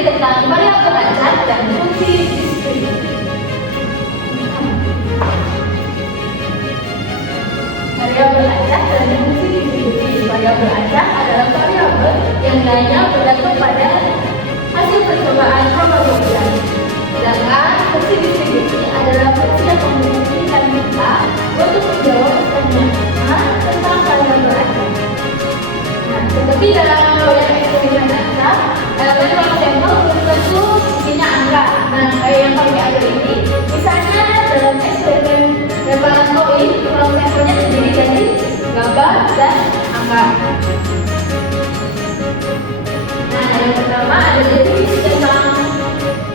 tentang variabel acak dan fungsi diskrit. Variabel acak dan fungsi diskrit. Variabel acak adalah variabel yang nilainya bergantung pada hasil percobaan probabilitas. Sedangkan fungsi distribusi adalah fungsi yang memungkinkan kita untuk menjawab pertanyaan tentang variabel acak. Nah, seperti dalam proyek eksperimen acak, elemen ruang sampel belum tentu punya angka. Nah, kayak yang kami ambil ini, misalnya dalam eksperimen lemparan koin, ruang sampelnya terdiri dari gambar dan angka. Nah, yang pertama ada definisi tentang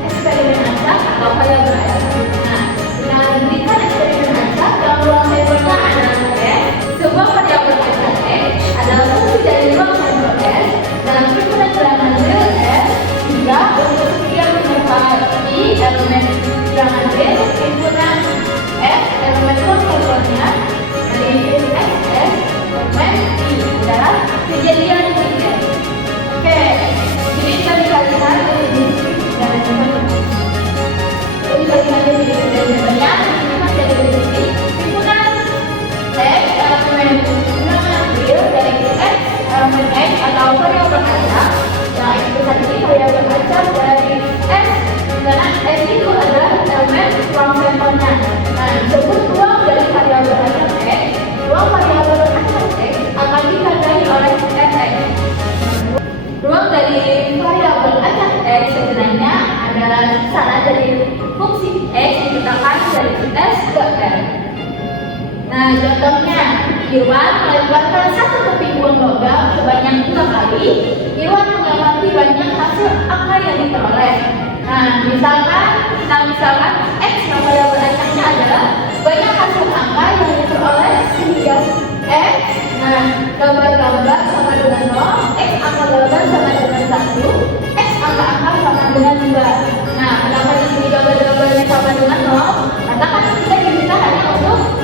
eksperimen acak atau variabel acak. Nah, kita berikan eksperimen acak yang ruang sampelnya adalah S. Sebuah variabel acak X adalah fungsi dari ruang sampel S dalam himpunan bilangan real S hingga untuk setiap menyertai elemen bilangan real himpunan S elemen ruang sampelnya dari S elemen I adalah kejadian tiga. Oke, jadi kita bisa lihat dari jawabannya ini masih ada definisi himpunan X elemen bilangan real dari X elemen X atau variabel acak. Yang eksperimen ini variabel acak dari X, karena X itu adalah elemen ruang sampelnya. Nah, disebut ruang dari variabel acak X. Ruang variabel acak X akan ditandai oleh Fx. Ruang dari variabel acak X sebenarnya adalah salah dari fungsi X dipetakan dari S ke R. Nah, contohnya, Irwan melemparkan satu keping uang logam sebanyak 2 kali. Irwan mengamati banyak hasil angka yang diperoleh. Nah, misalkan X yang variabel acaknya adalah banyak hasil angka yang diperoleh sehingga X, nah, gambar-gambar sama dengan 0, X angka gambar sama dengan 1, X angka-angka sama dengan 2. Nah, kenapa di sini gambar-gambarnya sama dengan 0? Karena kan kita diminta hanya untuk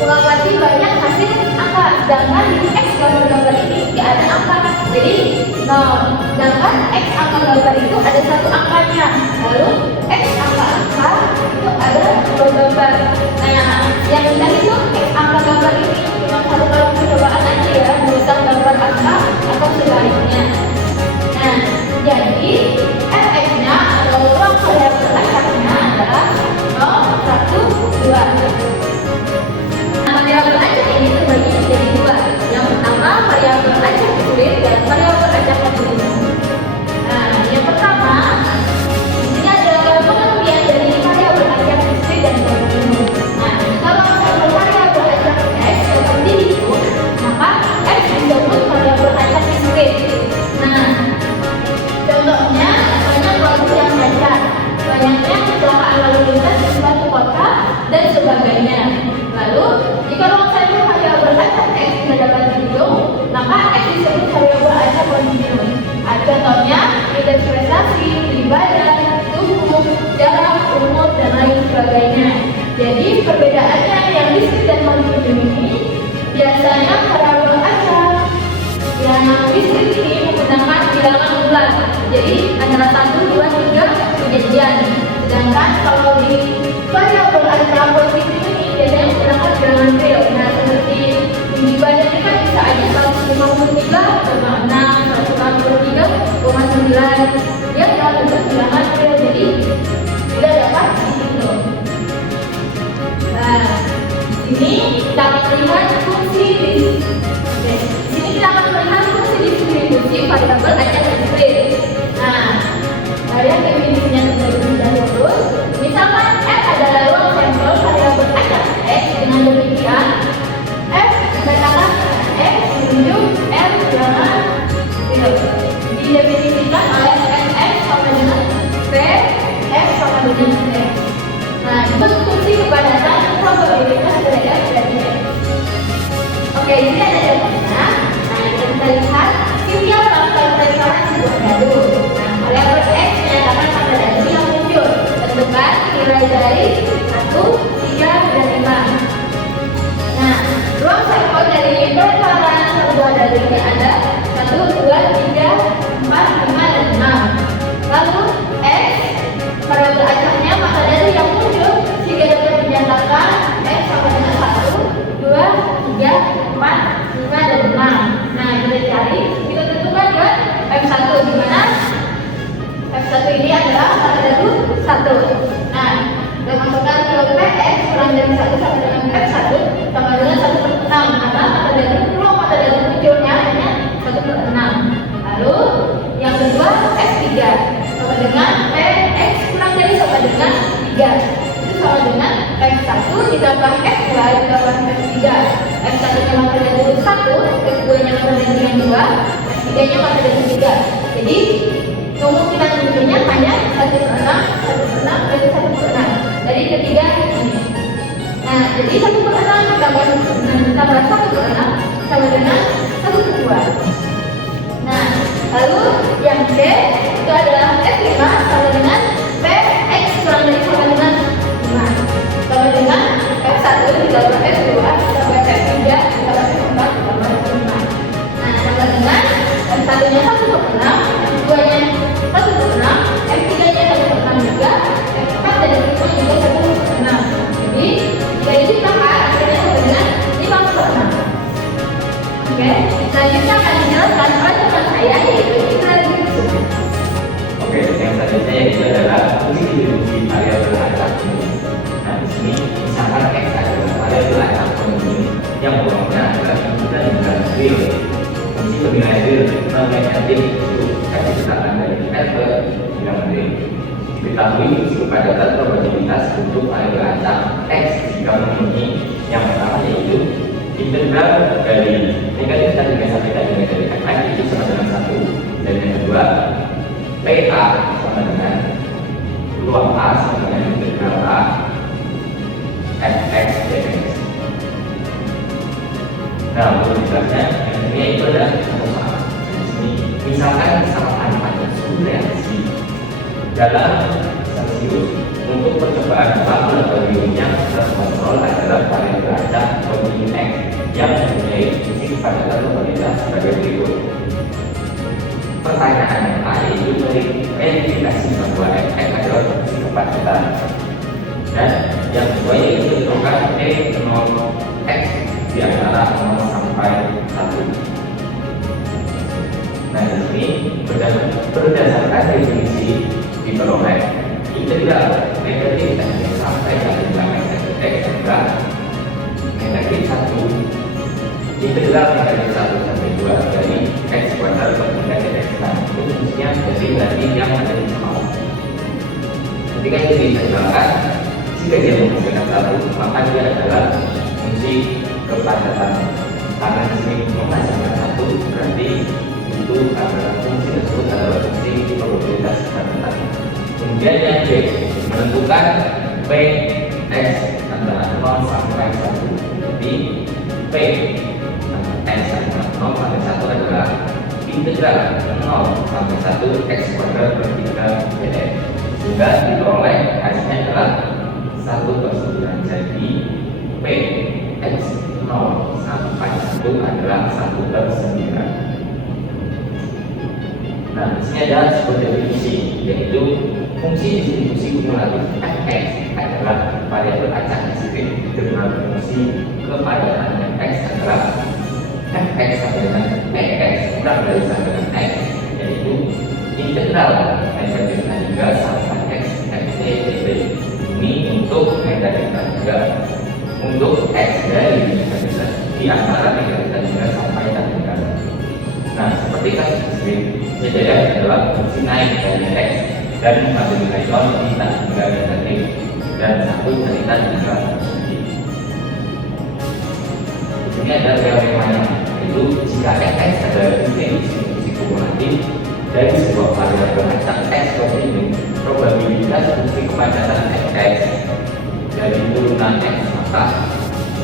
mengamati banyak hasil angka, sedangkan di X gambar-gambar ini tidak ada angka, jadi 0. Sedangkan X angka gambar itu ada satu angkanya, lalu X angka-angka itu ada 2 gambar. Nah, yang kita hitung X angka gambar ini cuma satu kali percobaan aja ya, bisa gambar angka atau sebaliknya. Nah, jadi Fx-nya atau ruang variabel acaknya adalah 0, 1, 2. Variabel acak ini terbagi menjadi 2. Yang pertama variabel acak diskrit dan variabel acak kontinus. Nah, yang pertama ini adalah pengertian dari variabel acak diskrit dan kontinus. Nah, kalau variabel acak X seperti itu, maka X disebut variabel acak diskrit. Nah, contohnya banyak waktu yang cacat, banyaknya kecelakaan lalu lintas di suatu kota dan sebagainya. Lalu, jika ruang sampel variabel acak X tidak dapat dihitung, maka X disebut variabel acak kontinus. Contohnya, indeks prestasi, tinggi badan, tubuh, jarak, umur, dan lain sebagainya. Jadi, perbedaannya yang diskrit dan kontinus ini biasanya variabel acak yang diskrit ini menggunakan bilangan bulat. Jadi, antara 1, 2, 3 kejadian. Sedangkan kalau di variabel acak kontinus ini biasanya menggunakan bilangan real. Nah, seperti tinggi badan ini kan bisa aja 153,6, 163,9. Dia adalah bentuk bilangan real, jadi tidak dapat dihitung. Nah, ini kita akan melihat fungsi distribusi variabel acak diskrit. Nah, varian definisinya terlebih dahulu. Misalkan F adalah ruang sampel variabel acak X. Dengan demikian, F dikatakan X menunjuk R bilangan real. Didefinisikan oleh Fx sama dengan V, F sama dengan X. Nah, itu fungsi kepadatan probabilitas dari F dari X. Oke, ini ada contohnya. Nah, kita lihat Cynthia melakukan 1 ditambah F2 ditambah F3. F1 nya maka dengan 1, F2 nya maka dengan 2, F3 nya maka dengan 3. Jadi kemungkinan munculnya hanya 1/6, 1/6, dan 1/6 dari ketiga ini. Nah, jadi 1/6 ditambah 1/6 sama dengan 1/2. Nah, lalu yang C itu adalah F5 sama dengan Px kurang dari sama dengan 5 sama dengan F1 ditambah F2 ditambah F3 ditambah F4 ditambah F5. Nah, sama dengan F1 nya 1/6, F2 nya 1/6, F3 nya 1/6 juga, F4 dan F5 juga 1/6. Jadi jika itu ditambah akhirnya sama dengan 5/6. Oke, selanjutnya akan dijelaskan oleh teman saya yaitu Indra Yusuf. Oke, yang selanjutnya yaitu adalah fungsi distribusi variabel acak ini. Nah, di sini misalkan X adalah variabel acak ini yang berumurnya adalah inputan bukan real. Fungsi bernilai real non negatif itu X ditetapkan dari F ke bilang real. Diketahui fungsi kepadatan probabilitas untuk variabel acak X jika memenuhi yang pertama yaitu integral dari negatif 1 sampai dengan negatif Fx itu sama dengan 1, dan yang kedua PA sama dengan peluang A sama dengan integral A Fx dx. Nah, untuk dijelaskan yang ini itu adalah contoh sama. Di sini misalkan kesamaan pada suhu reaksi dalam Celsius untuk percobaan laboratoriumnya terkontrol adalah variabel acak koordinat X yang mempunyai fungsi kepadatan probabilitas sebagai berikut. Pertanyaan yang A yaitu verifikasi bahwa Fx adalah fungsi kepadatan, dan yang kedua yaitu tentukan E0x di antara 0 sampai 1. Nah, di sini berdasarkan definisi diperoleh integral negatif sampai dengan negatif X adalah negatif 1 integral negatif 1 sampai 2 dari X kuadrat per negatif X. Nah, itu fungsinya dari berarti yang ada di bawah. Ketika itu diintegralkan, jika dia menghasilkan 1, maka dia adalah fungsi kepadatan. Karena di sini menghasilkan 1 berarti itu adalah fungsi tersebut adalah fungsi probabilitas kepadatan. Kemudian yang B menentukan Px antara 0 sampai 1. Jadi P X antara 0 sampai 1 adalah integral 0 sampai 1 X kuadrat per 3 dx. Sehingga diperoleh hasilnya adalah 1/9. Jadi P X 0 sampai 1 adalah 1/9. Nah, di sini ada sebuah definisi yaitu fungsi distribusi kumulatif Fx adalah variabel acak distrik dengan fungsi kepadatan X adalah Fx sama dengan Px kurang dari sama dengan X, yaitu integral negatif 3 sampai X dx. Ini untuk negatif 3, untuk X dari negatif di antara negatif 3 sampai 3. Nah, seperti kasus distrik Jadinya adalah fungsi naik dari X dan pada nilai 0 di tanggal negatif dan 1 dari tanggal positif. Di sini ada teoremanya, yaitu jika Fx adalah distribusi kumulatif dari sebuah variabel acak X koordinat, probabilitas fungsi kepadatan Fx dari turunan X maka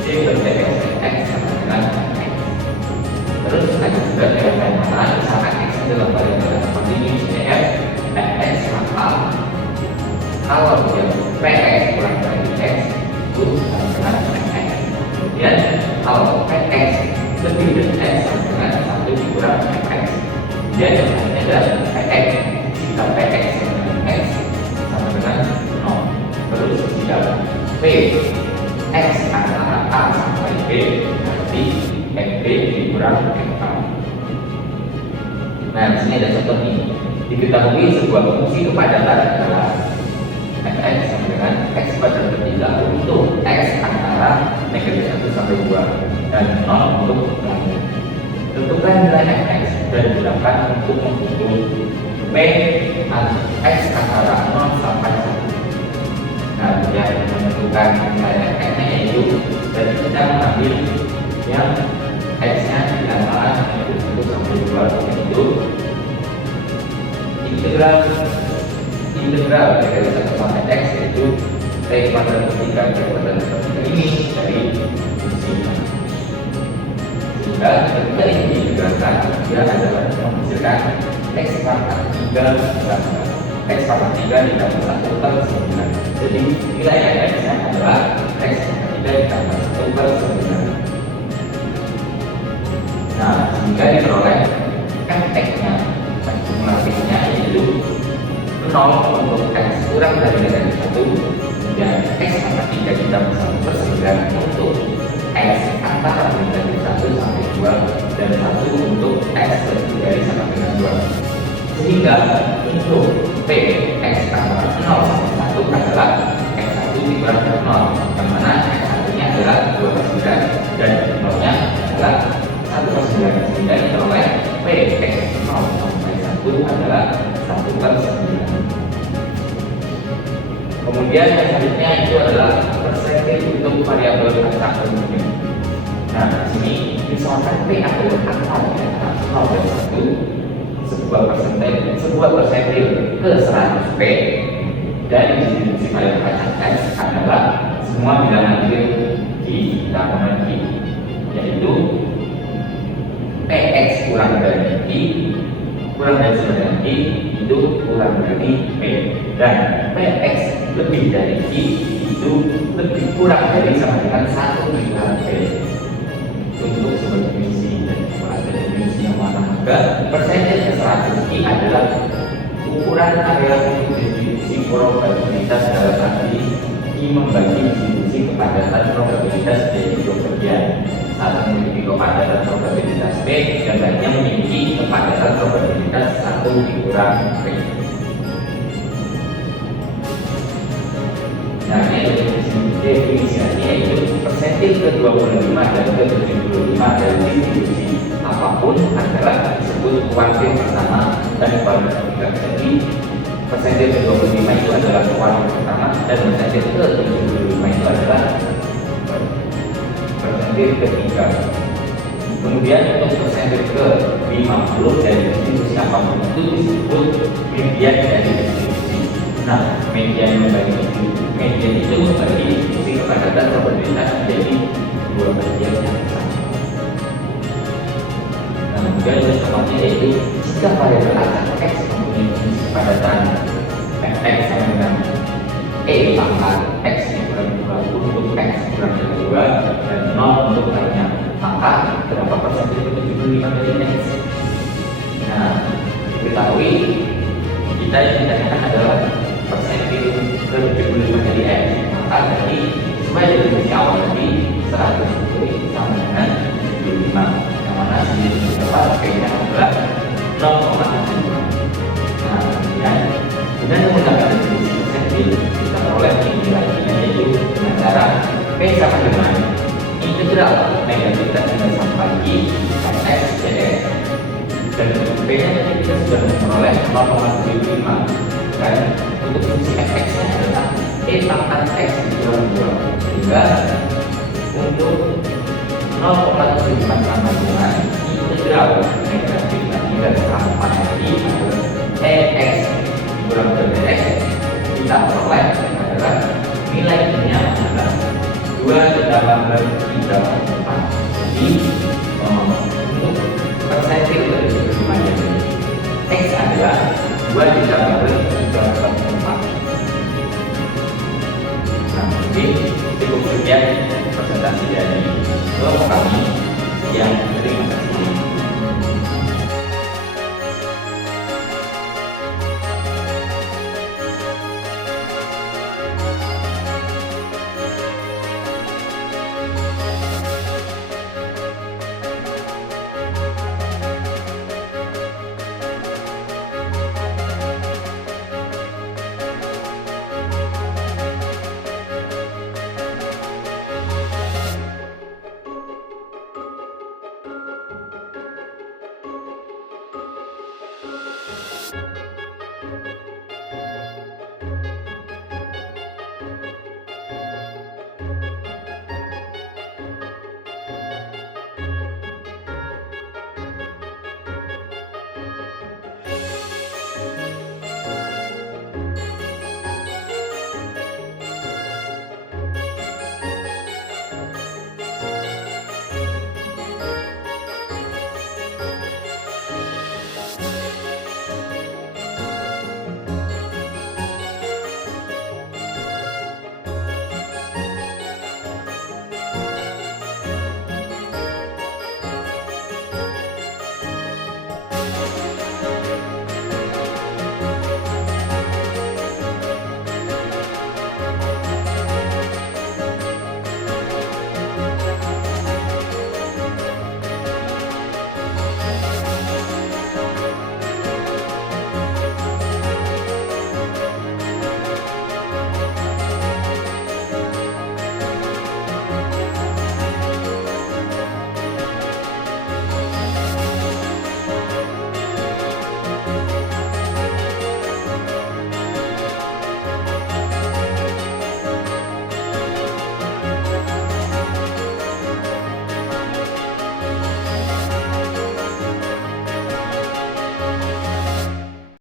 C per dx X sama dengan X. Terus ada juga teorema misalkan X dalam variabel seperti ini CF Fx maka kalau dia Px kurang dari X itu sama dengan Fx. Kemudian kalau Fx lebih dari X sama dengan 1 dikurang Fx. Kemudian yang lainnya adalah Fx jika Px sama dengan X sama dengan 0. Terus jika P X antara A sampai B berarti Fb dikurang Fa. Nah, di sini ada contoh nih. Diketahui sebuah fungsi kepadatan adalah Fx sama dengan X kuadrat per 3 untuk X antara negatif 1 sampai 2 dan 0 untuk lainnya. Tentukan nilai Fx dan gunakan untuk menghitung P X antara 0 sampai 1. Nah, yang menentukan nilai X-nya yaitu dari kita mengambil yang X-nya di antara 1 sampai 2, yaitu integral dari 1 sampai X, yaitu T kuadrat per 3 T kuadrat per 3 ini dari fungsi. Sehingga ketika ini diintegralkan, dia adalah menghasilkan X pangkat 3 X pangkat 3 ditambah 1 per 9. Jadi nilai X-nya adalah X pangkat 3 ditambah 1 per 9. Nah, sehingga diperoleh Fx-nya, kumulatifnya yaitu 0 untuk X kurang dari 1, dan X pangkat 3 ditambah 1 per 9 untuk X antara dari 1 sampai 2, dan 1 untuk X lebih dari sama dengan 2. Sehingga untuk P X antara 0 sampai 1 adalah X1 dikurang 0, yang mana X1-nya adalah 2 per 9 dan 0-nya adalah 1 per 9. Sehingga diperoleh P X 0 sampai 1 adalah 1 per 9. Kemudian yang selanjutnya itu adalah persentil untuk variabel acak umumnya. Nah, di sini misalkan P adalah angka di antara 0 dan 1, sebuah persentil ke 100 P, dan distribusi variabel acak X adalah semua bilangan real di bilangan I, yaitu PX kurang dari I kurang dari 9 I itu kurang dari P, dan PX lebih dari I itu lebih kurang dari sama dengan 1 dikurangi P. Untuk sebagai definisi dan ada definisi yang mana maka persentil ke 100 I adalah ukuran area untuk distribusi probabilitas dalam arti I membagi distribusi kepadatan probabilitas dari dua bagian. Satu memiliki kepadatan probabilitas P dan lainnya memiliki kepadatan probabilitas 1 dikurang P. Nah, ini definisinya yaitu persentil ke 25 dan ke 75 dari distribusi apapun adalah disebut kuantum pertama dan kuantum ketiga. Jadi persentil ke 25 itu adalah kuantum pertama dan persentil ke 75 itu adalah persentil ketiga. Kemudian untuk persentil ke 50 dari distribusi apapun itu disebut median dari distribusi. Nah, median itu membagi distribusi kepadatan probabilitas menjadi dua bagian yang sama. Nah, kemudian selanjutnya yaitu jika variabel acak X mempunyai fungsi kepadatan Fx sama dengan E pangkat X dikurang 2 untuk X kurang dari 2 dan 0 untuk lainnya, maka berapa persen itu 75 dari X? Nah, diketahui kita yang ditanyakan adalah persentil ke 75 dari X, maka dari sesuai definisi awal tadi 100 itu sama dengan 75, yang mana sendiri berapa P-nya adalah 0,75. Nah, kemudian dengan menggunakan definisi persentil kita peroleh nilai-nilainya yaitu dengan cara P sama dengan integral negativitas dengan sampai I X dx, dan untuk P-nya kita sudah memperoleh 0,75, dan untuk fungsi Fx-nya adalah E pangkat X dikurang 2, sehingga untuk 0,75 sama dengan integral negativitas dengan sampai I Ex dikurang dx, kita peroleh adalah nilainya adalah 2 ditambah 3 4. Jadi untuk persentil dari 75 jadi X adalah 2 ditambah 3 4. Nah, jadi cukup sekian presentasi dari kelompok kami. Terima kasih.